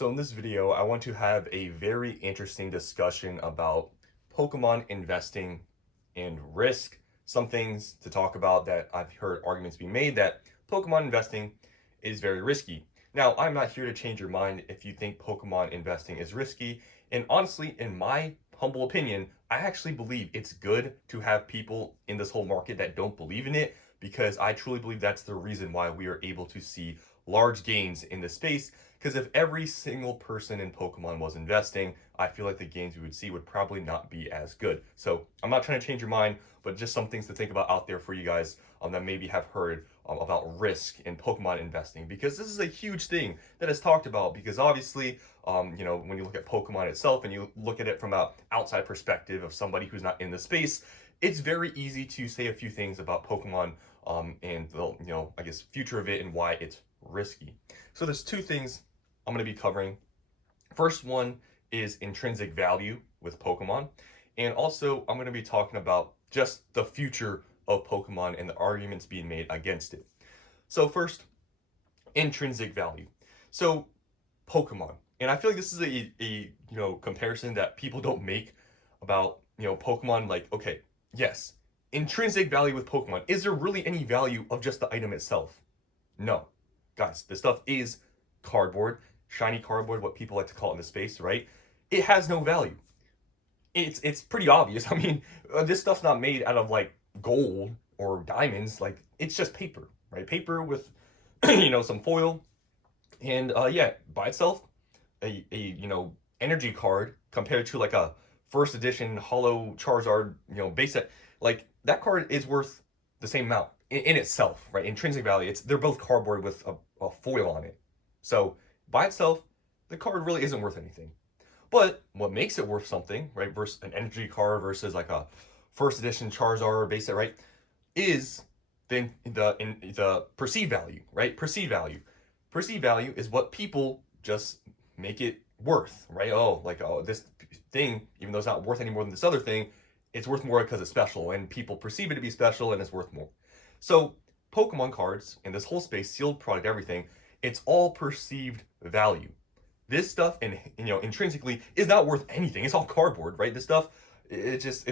So in this video, I want to have a very interesting discussion about Pokemon investing and risk. Some things to talk about that I've heard arguments being made that Pokemon investing is very risky. Now, I'm not here to change your mind if you think Pokemon investing is risky. And honestly, in my humble opinion, I actually believe it's good to have people in this whole market that don't believe in it because I truly believe that's the reason why we are able to see large gains in this space. Because if every single person in Pokemon was investing, I feel like the gains we would see would probably not be as good. So I'm not trying to change your mind, but just some things to think about out there for you guys that maybe have heard about risk in Pokemon investing, because this is a huge thing that is talked about. Because obviously, when you look at Pokemon itself and you look at it from an outside perspective of somebody who's not in the space, it's very easy to say a few things about Pokemon and the I guess future of it and why it's risky. So there's two things I'm going to be covering. First one is intrinsic value with Pokemon, and also I'm going to be talking about just the future of Pokemon and the arguments being made against it. So first, intrinsic value. So Pokemon, and I feel like this is a comparison that people don't make about Pokemon. Like, okay, yes, intrinsic value with Pokemon. Is there really any value of just the item itself? No, guys, this stuff is cardboard, shiny cardboard, what people like to call it in the space, right? It has no value. It's pretty obvious. I mean, this stuff's not made out of like gold or diamonds. Like, it's just paper, right? Paper with some foil, and yeah, by itself, a energy card compared to like a first edition holo Charizard, base set, like that card is worth the same amount in itself, right? Intrinsic value. They're both cardboard with a foil on it. So by itself, the card really isn't worth anything. But what makes it worth something, right, versus an energy card versus like a first edition Charizard base set, right, is the perceived value, right? Perceived value. Perceived value is what people just make it worth, right? Oh, this thing, even though it's not worth any more than this other thing, it's worth more because it's special, and people perceive it to be special, and it's worth more. So Pokemon cards and this whole space, sealed product, everything, it's all perceived value. This stuff, and intrinsically, is not worth anything. It's all cardboard, right? This stuff, it's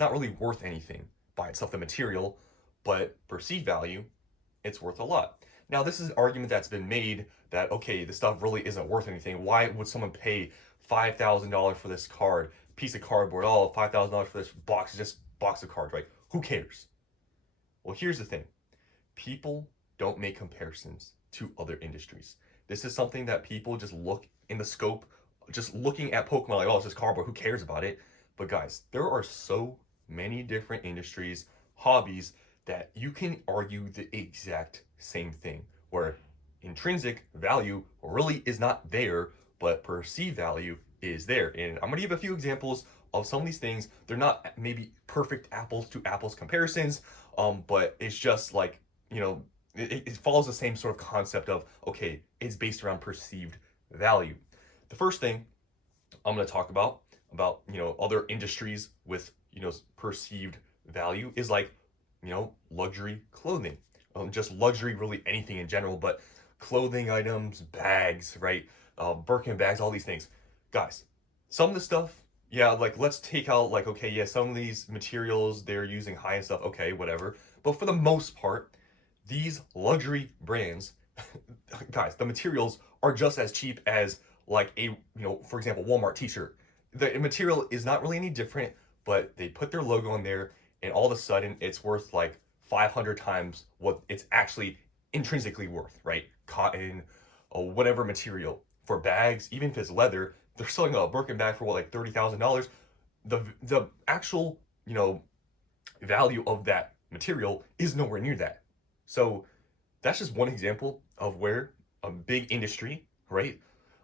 not really worth anything by itself, the material, but perceived value, it's worth a lot. Now, this is an argument that's been made that, okay, this stuff really isn't worth anything. Why would someone pay $5,000 for this piece of cardboard? Oh, $5,000 for this box, just box of cards, right? Who cares? Well, here's the thing. People don't make comparisons to other industries. This is something that people just look in the scope, just looking at Pokemon like, oh, it's just cardboard, who cares about it? But guys, there are so many different industries, hobbies, that you can argue the exact same thing, where intrinsic value really is not there, but perceived value is there. And I'm gonna give a few examples of some of these things. They're not maybe perfect apples to apples comparisons, but it's just like, it follows the same sort of concept of, okay, it's based around perceived value. The first thing I'm going to talk about other industries with perceived value is like luxury clothing, just luxury, really anything in general, but clothing items, bags, right? Birkin bags, all these things, guys. Some of the stuff, yeah, like let's take out like, okay, yeah, some of these materials they're using high end stuff, okay, whatever, but for the most part, these luxury brands, guys, the materials are just as cheap as like for example, Walmart t-shirt. The material is not really any different, but they put their logo on there, and all of a sudden it's worth like 500 times what it's actually intrinsically worth, right? Cotton or whatever material. For bags, even if it's leather, they're selling a Birkin bag for what, like $30,000. The actual value of that material is nowhere near that. So that's just one example of where a big industry, right?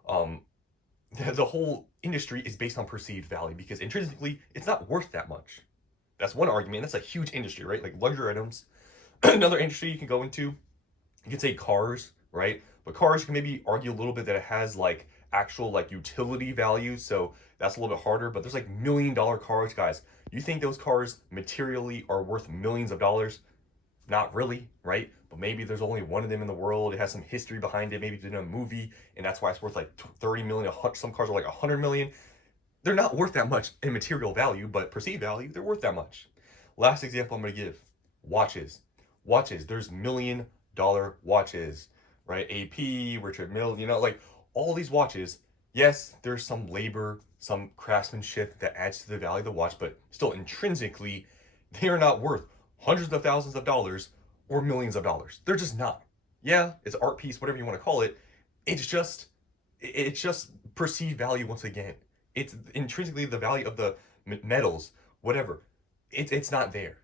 The whole industry is based on perceived value because intrinsically it's not worth that much. That's one argument. That's a huge industry, right? Like luxury items. Another industry you can go into, you can say cars, right? But cars, you can maybe argue a little bit that it has like actual like utility value. So that's a little bit harder, but there's like $1 million cars, guys. You think those cars materially are worth millions of dollars? Not really, right? But maybe there's only one of them in the world. It has some history behind it. Maybe it's in a movie, and that's why it's worth like 30 million. Some cars are like 100 million. They're not worth that much in material value, but perceived value, they're worth that much. Last example I'm going to give, watches. Watches, there's $1 million watches, right? AP, Richard Mille, like all these watches. Yes, there's some labor, some craftsmanship that adds to the value of the watch, but still intrinsically, they are not worth hundreds of thousands of dollars or millions of dollars. They're just not. Yeah, it's an art piece, whatever you want to call it. It's just perceived value once again. It's intrinsically the value of the metals, whatever. It's not there.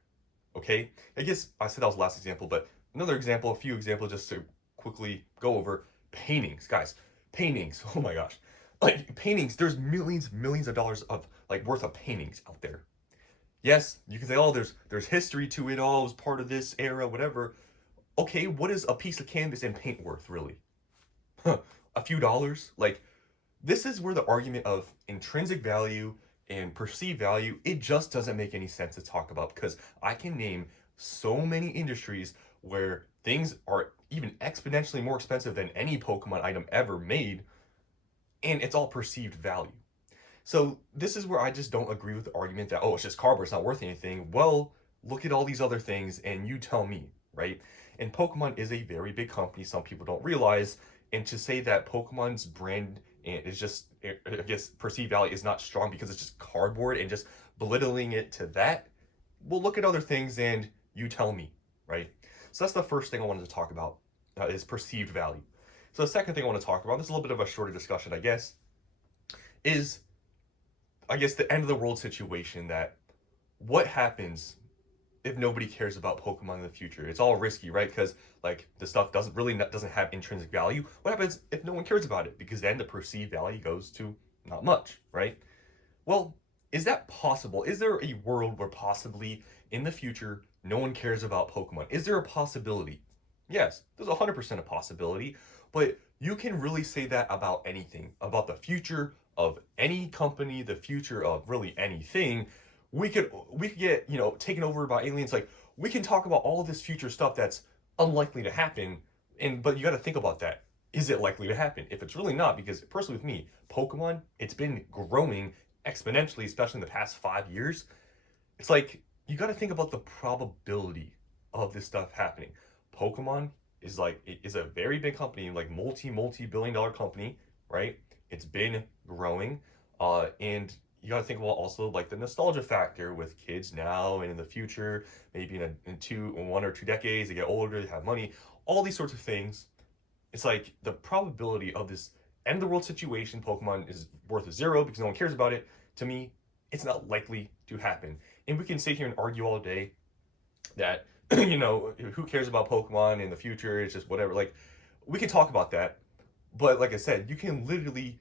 Okay? I guess I said that was the last example, but another example, a few examples just to quickly go over paintings, guys. Paintings. Oh my gosh. Like paintings, there's millions of dollars of like worth of paintings out there. Yes, you can say, oh, there's history to it all, it was part of this era, whatever. Okay, what is a piece of canvas and paint worth really? A few dollars? Like, this is where the argument of intrinsic value and perceived value, it just doesn't make any sense to talk about, because I can name so many industries where things are even exponentially more expensive than any Pokemon item ever made, and it's all perceived value. So this is where I just don't agree with the argument that, oh, it's just cardboard, it's not worth anything. Well, look at all these other things and you tell me, right? And Pokemon is a very big company, some people don't realize. And to say that Pokemon's brand is just, I guess, perceived value is not strong because it's just cardboard and just belittling it to that, well, look at other things and you tell me, right? So that's the first thing I wanted to talk about, is perceived value. So the second thing I want to talk about, this is a little bit of a shorter discussion, I guess, is, I guess, the end of the world situation. That what happens if nobody cares about Pokemon in the future? It's all risky, right? Because like the stuff doesn't have intrinsic value. What happens if no one cares about it? Because then the perceived value goes to not much, right? Well, is that possible? Is there a world where possibly in the future no one cares about Pokemon? Is there a possibility? Yes, there's 100% a possibility, but you can really say that about anything, about the future of any company, the future of really anything. We could get, taken over by aliens. Like, we can talk about all this future stuff that's unlikely to happen, but you got to think about that. Is it likely to happen? If it's really not, because personally with me, Pokemon, it's been growing exponentially, especially in the past 5 years. It's like you got to think about the probability of this stuff happening. Pokemon is a very big company, like multi-billion-dollar company, right? It's been growing, and you got to think about also like the nostalgia factor with kids now and in the future, maybe in 1 or 2 decades, they get older, they have money, all these sorts of things. It's like the probability of this end of the world situation, Pokemon is worth zero because no one cares about it. To me, it's not likely to happen. And we can sit here and argue all day that, who cares about Pokemon in the future? It's just whatever. Like, we can talk about that. But like I said, you can literally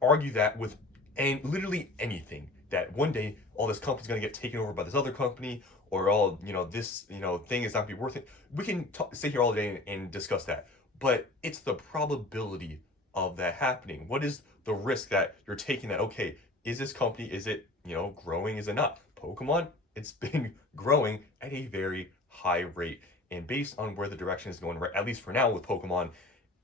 argue that with literally anything, that one day all this company's going to get taken over by this other company, or all, this, thing is not be worth it. We can sit here all day and discuss that. But it's the probability of that happening. What is the risk that you're taking that, okay, is this company, is it, growing, is it not? Pokemon, it's been growing at a very high rate. And based on where the direction is going, right, at least for now with Pokemon,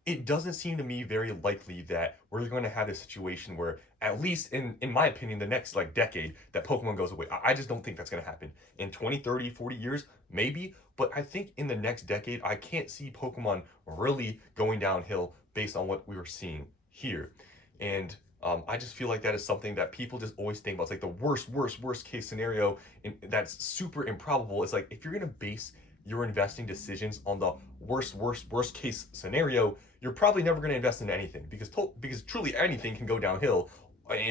it doesn't seem to me very likely that we're going to have a situation where, at least in my opinion, the next like decade, that Pokemon goes away. I just don't think that's going to happen. In 20, 30, 40 years, maybe. But I think in the next decade, I can't see Pokemon really going downhill based on what we were seeing here. And I just feel like that is something that people just always think about. It's like the worst case scenario, and that's super improbable. It's like, if you're going to base your investing decisions on the worst case scenario, you're probably never going to invest in anything, because truly anything can go downhill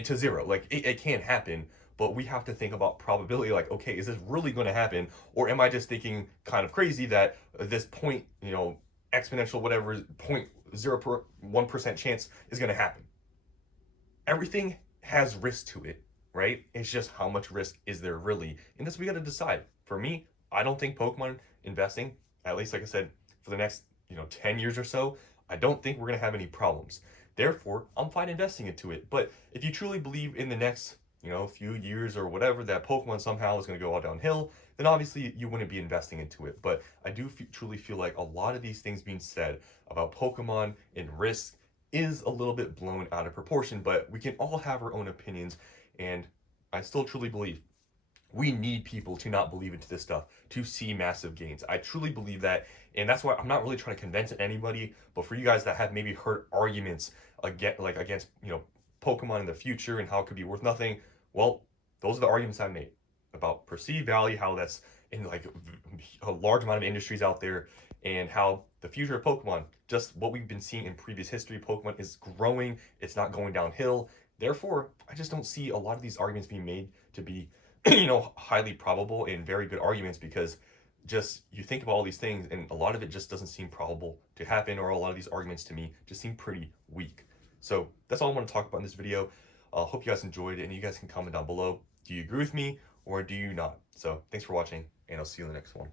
to zero. Like, it can happen, but we have to think about probability. Like, okay, is this really going to happen, or am I just thinking kind of crazy that this point, exponential whatever 0.01% chance is going to happen? Everything has risk to it, right? It's just how much risk is there really, and that's what we got to decide. For me, I don't think Pokemon investing, at least like I said, for the next 10 years or so, I don't think we're going to have any problems. Therefore, I'm fine investing into it. But if you truly believe in the next few years or whatever that Pokemon somehow is going to go all downhill, then obviously you wouldn't be investing into it. But I do truly feel like a lot of these things being said about Pokemon and risk is a little bit blown out of proportion, but we can all have our own opinions. And I still truly believe we need people to not believe into this stuff to see massive gains. I truly believe that, and that's why I'm not really trying to convince anybody. But for you guys that have maybe heard arguments against Pokemon in the future and how it could be worth nothing, well, those are the arguments I made about perceived value, how that's in like a large amount of industries out there, and how the future of Pokemon, just what we've been seeing in previous history, Pokemon is growing. It's not going downhill. Therefore, I just don't see a lot of these arguments being made to be highly probable and very good arguments, because just you think about all these things and a lot of it just doesn't seem probable to happen, or a lot of these arguments to me just seem pretty weak. So that's all I want to talk about in this video. Hope you guys enjoyed it, and you guys can comment down below. Do you agree with me or do you not? So thanks for watching, and I'll see you in the next one.